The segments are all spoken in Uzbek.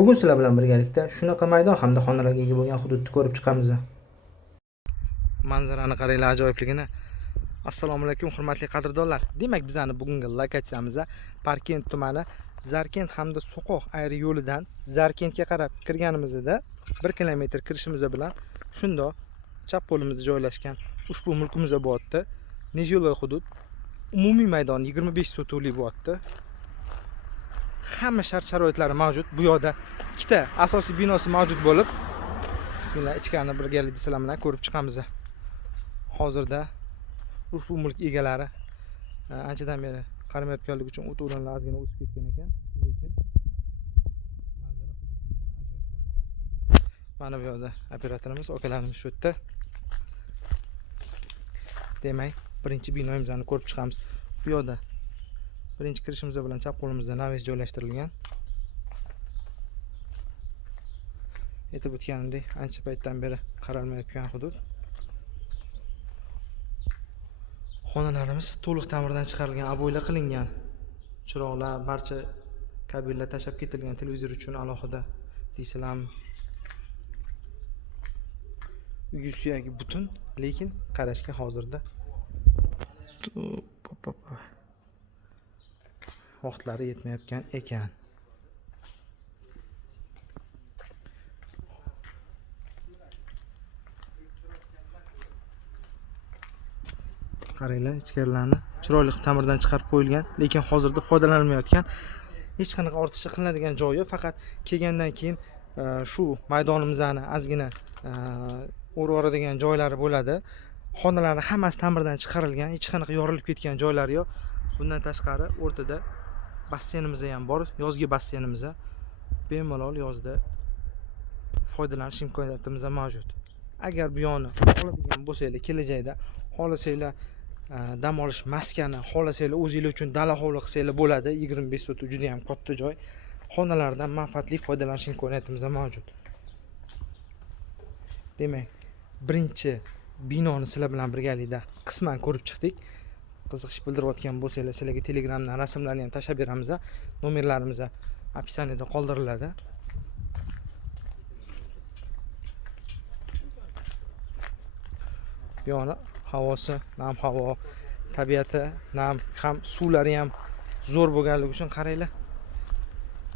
Bugun sizlar bilan birgalikda shunaqa maydon hamda xonalarga ega bo'lgan hududni ko'rib chiqamiz. Manzarani qaranglar, ajoyibligini. Assalomu alaykum hurmatli qadrdonlar. Demak, bizning bugungi lokatsiyamiz Parkent tumani Zarkent hamda So'qoq ayri yo'lidan Zarkentga qarab kirganimizda 1 kilometr kirishimiz bilan shundoq chap qo'limizda joylashgan ushbu mulkimiz bo'lyapti. Nejiloy hudud. Umumiy maydon 25 sotuvlik bo'lyapti. Hamma shart-sharoitlari mavjud. Bu yerda ikkita asosiy binosi mavjud bo'lib, bismillah ichkarini birgalikda sizlar bilan ko'rib chiqamiz. Hozirda ushbu mulk egalari anchadan beri qaramayotganligi uchun o't o'rinlar ozgina o'sib ketgan ekan, lekin manzara mana bu yerda operatorimiz, akalarimiz shu yerda. Demak, birinchi binomizni ko'rib chiqamiz. Bu yerda birinchi kirishimiz bilan chap qo'limizda naves joylashtirilgan. Aytib o'tganimdek, ancha paytdan beri qaralmayotgan hudud. Xonalarimiz to'liq ta'mirdan chiqarilgan, abo'ylar qilingan. Chiroqlar, barcha kabellar tashab ketilgan, televizor uchun alohida deysalam. Uy suyagi butun, lekin qarashga hozirda vaqtlari yetmayotgan ekan. Qaranglar, ichkarilarni chiroyli ta'mirdan chiqarib qo'yilgan, lekin hozirda foydalanilmayotgan. Hech qanaqa ortiqcha qilinadigan joyi yo'q, faqat kelgandan keyin shu maydonimizni ozgina o'rib oladigan joylari bo'ladi. Xonalarning hammasi ta'mirdan chiqarilgan, hech qanaqa yorilib ketgan joylari yo'q. Bundan tashqari o'rtada basseynimiz ham bor, yozgi basseynimiz. Bemalol yozda foydalanish imkoniyatimiz mavjud. Agar bu yonni oladigan bo'lsanglar, kelajakda xohlasanglar dam olish maskani, xohlasanglar o'zingizlar uchun dala hovli qilsanglar bo'ladi. 25 sotix juda ham katta joy. Xonalardan manfaatli foydalanish imkoniyatimiz mavjud. Demak, birinchi binoni sizlar bilan birgalikda qisman ko'rib chiqdik. Qiziqish bildirayotgan bo'lsanglar, sizlarga Telegramdan rasmlarni ham tashlab beramiz. Nomerlarimiz opisaniyada qoldiriladi. Bu yana havosi, nam havo, tabiati, nam ham suvlari ham zo'r bo'lganligi uchun qaranglar.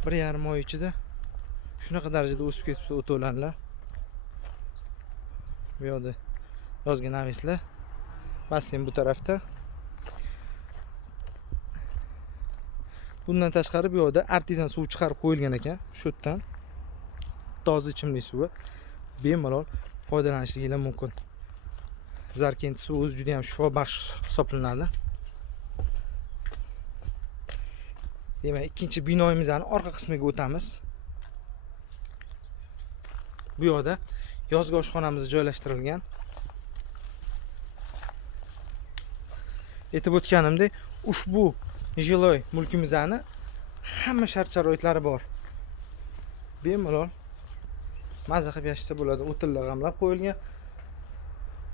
1,5 oy ichida shunaqa darajada o'sib ketibdi o'to'lanlar. Bu yerda yozgi navislar, basseyn bu tarafda. Bundan tashqari bu yerda artezan suv chiqarib qo'yilgan ekan. Shu yerdan toza ichimlik suvi bemalol foydalanishingiz mumkin. Zarkent suvi o'zi juda ham shifobaxsh hisoblanadi. Demak, ikkinchi binoimizning orqa qismiga o'tamiz. Bu yerda yozgi oshxonamiz joylashtirilgan. Aytib o'tganimdek, ushbu jiloy mulkimizning hamma shart-sharoitlari bor. Bemalol mazza qilib yashasa bo'ladi. O'tinlar g'amlab qo'yilgan.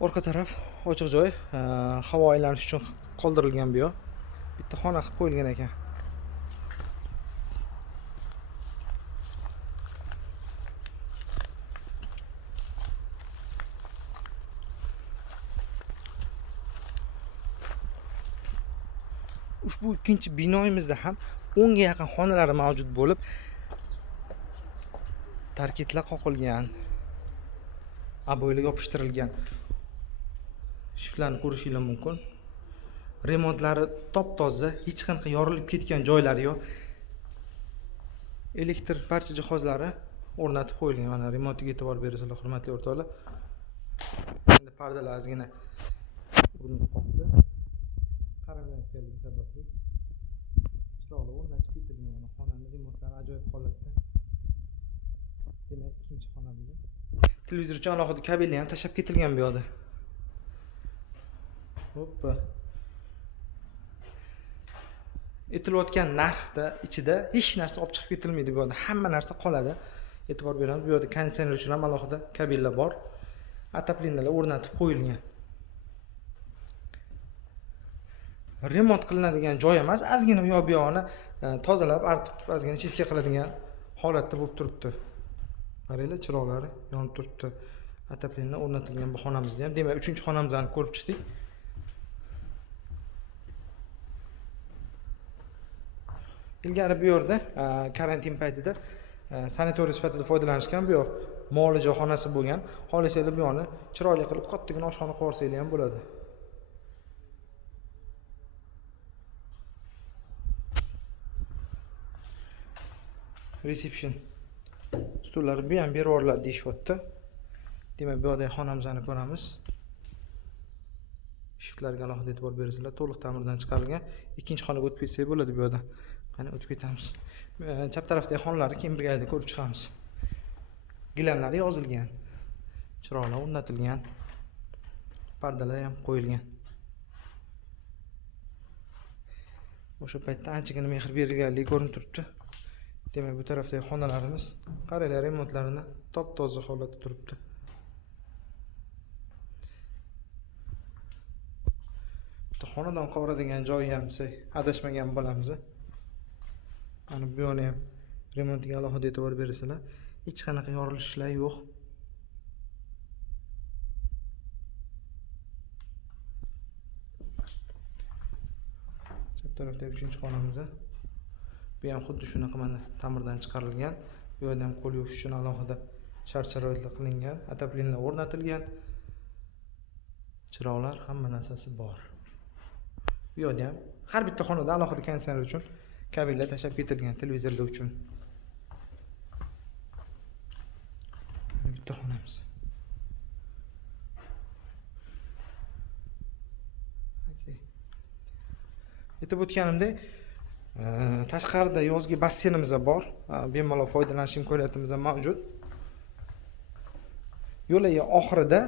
Orqa taraf ochiq joy, havo aylanishi uchun qoldirilgan bu yer. Bitta xona qilib qo'yilgan ekan. Ushbu ikkinchi binoimizda ham 10 ga yaqin xonalari mavjud bo'lib, tarkitlar qoqilgan, abo'ylar yopishtirilgan. Shiftlarni ko'rishingiz mumkin. Remontlari top-toza, hech qanaqa yorilib ketgan joylari yo'q. Elektr barcha jihozlari o'rnatib qo'yilgan. Mana remontiga e'tibor berasizlar, hurmatli o'rtoqlar. Endi pardalar ozgina urinib qoldi. Qaramayotganligi sababli chiroqlar o'rnatib ketilgan. Mana xonaning remontlari ajoyib holatda. Demak, ikkinchi xonamiz. Televizor uchun alohida kabellar ham tashab ketilgan bu yerda. Hoppa. Aytilayotgan narxda ichida hech narsa olib chiqib ketilmaydi bu yerda. Hamma narsa qoladi. E'tibor beramiz. Bu yerda konditsioner uchun ham alohida kabellar bor. Ataplendalar o'rnatib qo'yilgan. Remont qilinadigan joy emas, ozgina u yoq bu yoqni tozalab, artib, ozgina chiska qiladigan holatda bo'lib turibdi. Qaranglar, chiroqlari yonib turibdi. Отопление o'rnatilgan bu xonamizda ham. Demak, 3-xonamizni ko'rib chiqdik. Ilgari bu yerda karantin paytida sanatoriy sifatida foydalanishgan. Bu yoq muolaja xonasi bo'lgan. Xohlasanglar bu yoqni chiroyli qilib kattagina oshxona qilib olsanglar ham bo'ladi. Reception stullari bu ham berib yuboriladi deyishyapti. Demak, bu yerda xonamizni ko'ramiz. Shiftlarga alohida e'tibor bersanglar, to'liq ta'mirdan chiqarilgan. Ikkinchi xonaga o'tib ketsak bo'ladi bu yerda. Qani o'tib ketamiz. Chap tarafdagi xonlarni keyin birgalikda ko'rib chiqamiz. Gilamlari yozilgan. Chiroqlar o'rnatilgan. Pardalar ham qo'yilgan. O'sha paytda anchagina mehr berilganligi ko'rinib turibdi. Demak, bu tarafdagi xonalarimiz qaranglar, remontlarini top-toza holatda turibdi. Xonadon qovuradigan joyi ham adashmagan bo'lamiz. Mana bu yerni ham remontiga alohida e'tibor bersanglar, hech qanaqa yorilishlar yo'q. Chap tarafdagi 3-xonamiz. Bu ham xuddi shunaqa mana ta'mirdan chiqarilgan. Bu yerda ham qo'l yuvish uchun alohida shart-sharoitlar qilingan, отопление o'rnatilgan. Chiroqlar, hamma narsasi bor. Bu yerda ham har bitta xonada alohida konditsioner uchun kabellar tashlab ketilgan, televizorlar uchun. Bitta xonamiz. Okay. Aytib o'tganimdek, tashqarida yozgi basseynimiz bor. Bemalol foydalanish imkoniyatimiz ham mavjud. Yo'lagi oxirida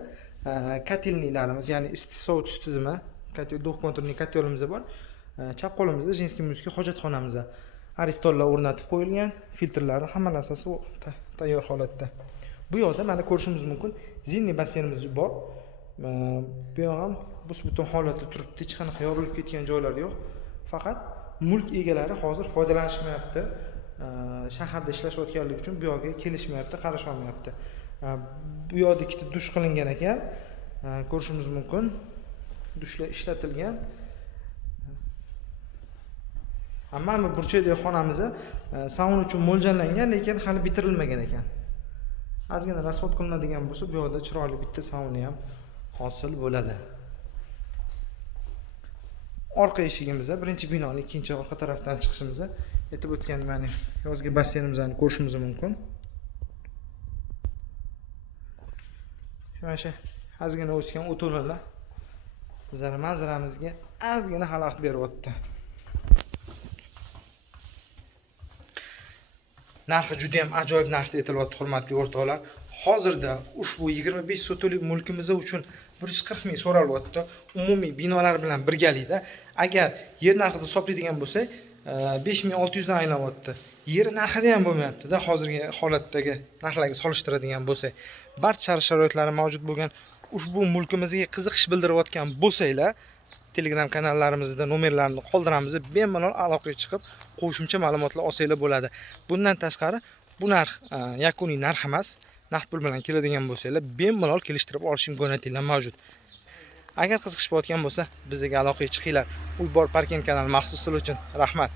kotelnilarimiz, ya'ni issiq-sovutish tizimi, duh kontrolli kotelimiz bor. Chap qo'limizda jinskiy muzika hojatxonamiz. Aristollar o'rnatib qo'yilgan, filtrlari, hamma narsasi tayyor holatda. Bu yoqda mana ko'rishimiz mumkin, zimniy basseynimiz bor. Bu yoq ham bus-butun holatda turibdi, hech qanaqa yorilib ketgan joylari yo'q. Faqat mulk egalari hozir foydalanishmayapti. Shaharda ishlashayotganligi uchun bu yoqqa kelishmayapti, qarasha olmayapti. Bu yoqda ikkita dush qilingan ekan. Ko'rishimiz mumkin. Dushlar ishlatilgan. Ammo burchakdagi xonamiz saun uchun mo'ljallangan, lekin hali bitirilmagan ekan. Ozgina rasxod qilinadigan bo'lsa, bu yoqda chiroyli bitta sauni ham hosil bo'ladi. Orqa eshigimiz, birinchi binoning ikkinchi orqa tarafdan chiqishimiz, aytib o'tgan mana yozgi basseynimizni ko'rishimiz mumkin. Mana shu ozgina o'sgan o'to'lanlar bizning manzaramizga ozgina xalaqit beryapti. Narxi juda ham ajoyib narxda aytilyapti, hurmatli o'rtoqlar. Hozirda ushbu 25 sotuvlik mulkimiz uchun 140 ming so'ralyapti. Umumiy binolar bilan birgalikda. Agar yer narxida hisoblaydigan bo'lsak, 5600 dan aylanyapti. Yer narxida ham bo'lmayapti-da, hozirgi holatdagi narxlarga solishtiradigan bo'lsak. Barcha shart-sharoitlari mavjud bo'lgan ushbu mulkimizga qiziqish bildirayotgan bo'lsanglar, Telegram kanallarimizda nomerlarni qoldiramiz. Bemalol aloqaga chiqib, qo'shimcha ma'lumotlar olsanglar bo'ladi. Bundan tashqari, bu narx yakuniy narx emas. Naqd pul bilan keladigan bo'lsanglar, bemalol kelishtirib olish imkoniyatingiz mavjud. Agar qiziqish bo'layotgan bo'lsa, bizga aloqaga chiqinglar. Uy bor parkent kanali maxsus sizlar uchun. Rahmat.